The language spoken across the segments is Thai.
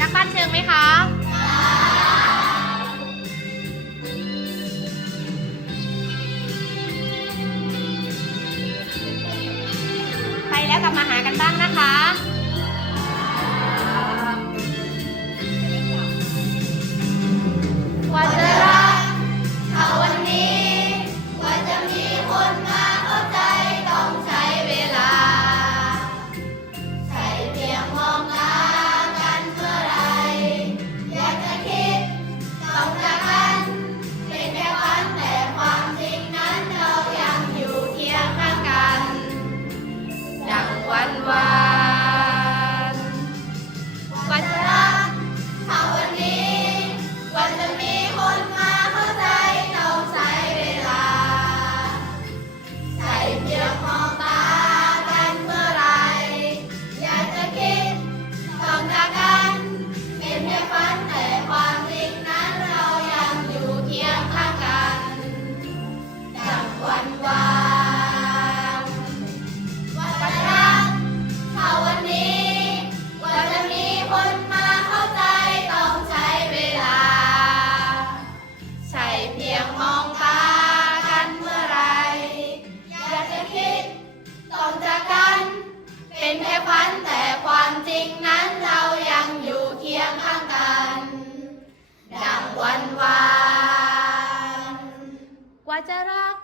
รักบ้านเชิงไหมคะไปแล้วกลับมาหากันบ้างนะคะกว่าจะรักเขาวันนี้กว่าจะมีคนมาเข้าใจต้องใช้เวลาใช้เพียงมองตากันเมื่อไรอยากจะคิดต้องจากกันเป็นแค่ฝันแต่ความจริงนั้นเรายังอยู่เคียงข้างกันดังวันวานกว่าจะรักเขาวันนี้กว่าจะมีคนมาเข้าใจต้องใช้เวลาใช้เพียงมองตากันเมื่อไรอยากจะคิดต้องจากกันเป็นแค่ฝันแต่ความจริงนั้นเรายังอยู่เคียงข้างกันดังวันวานกว่าจะรักเขาวันนี้กว่าจะมีคนมาเข้าใจต้องใช้เวลาใช่เพียงมองตากันเมื่อไรอยากจะคิดต้องจากกันเป็นแค่ฝันแต่ความจริงนั้นเรายังอยู่เคียงข้างกันดังวันวานกว่าจะรัก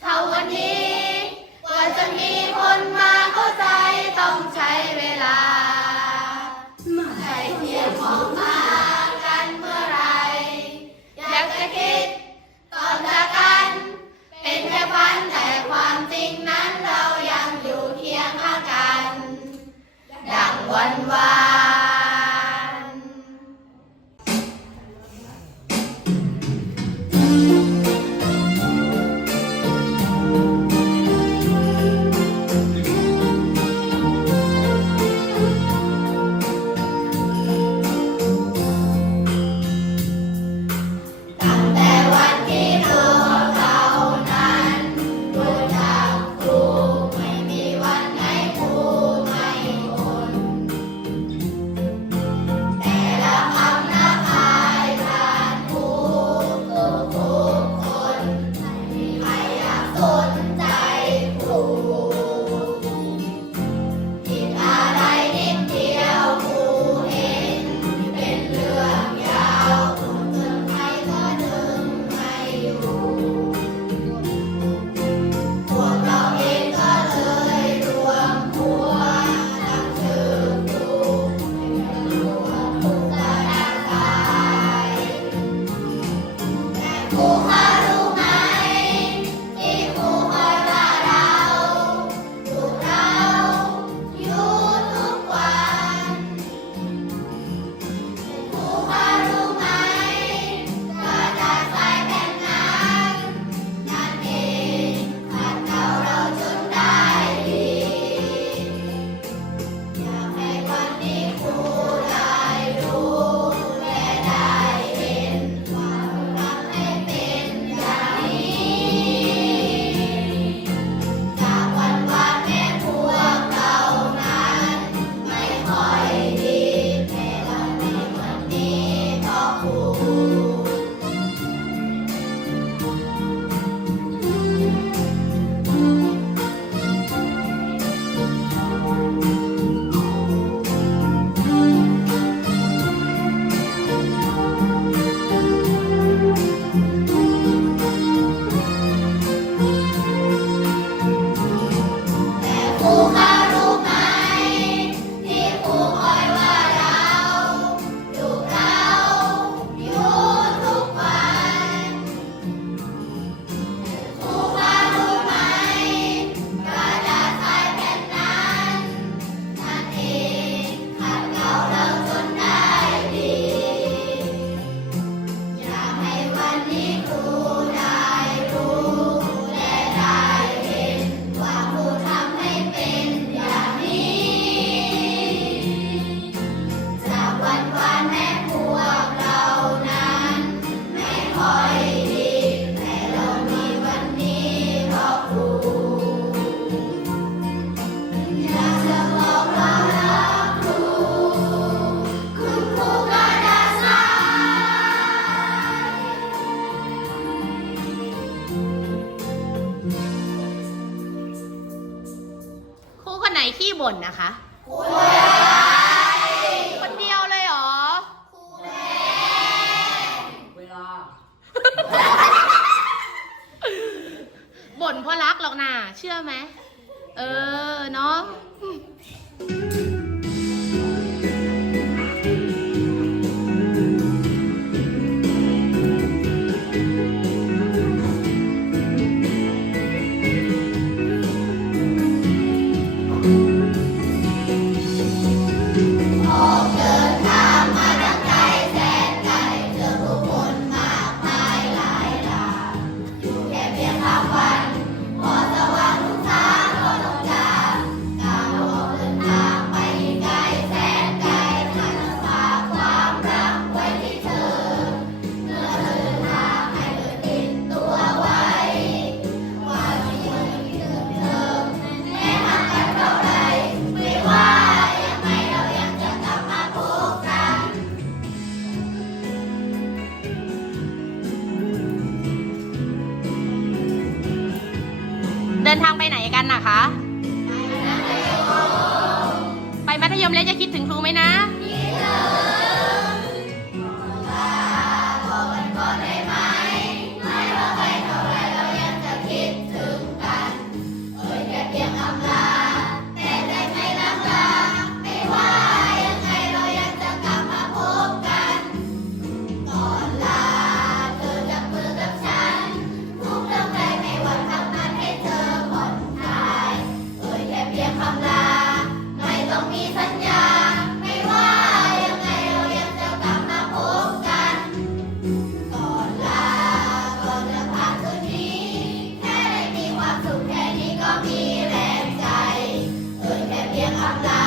เขาวันนี้กว่าจะมีคนมาเข้าใจต้องใช้เวลาใช่เพียงมองตากันเมื่อไรอยากจะคิดต้องจากกันเป็นแค่ฝันแต่ความจริงนั้นเรายังอยู่เคียงข้างกันดังวันวานตั้งแต่วันที่ตัวเรานั้นรู้จักครูไม่มีวันไหนครูไม่คน ขี้บ่นนะคะคนเดียวเลยเหรอ เวลา บ่นเพราะรักหรอกนะเชื่อไหมเนาะเดินทางไปไหนกันนะคะ ไปมัธยมแล้วจะคิดถึงครูไหมนะแค่ได้มีความสุขแค่นี้ก็มีแรงใจแค่เพียงคำลา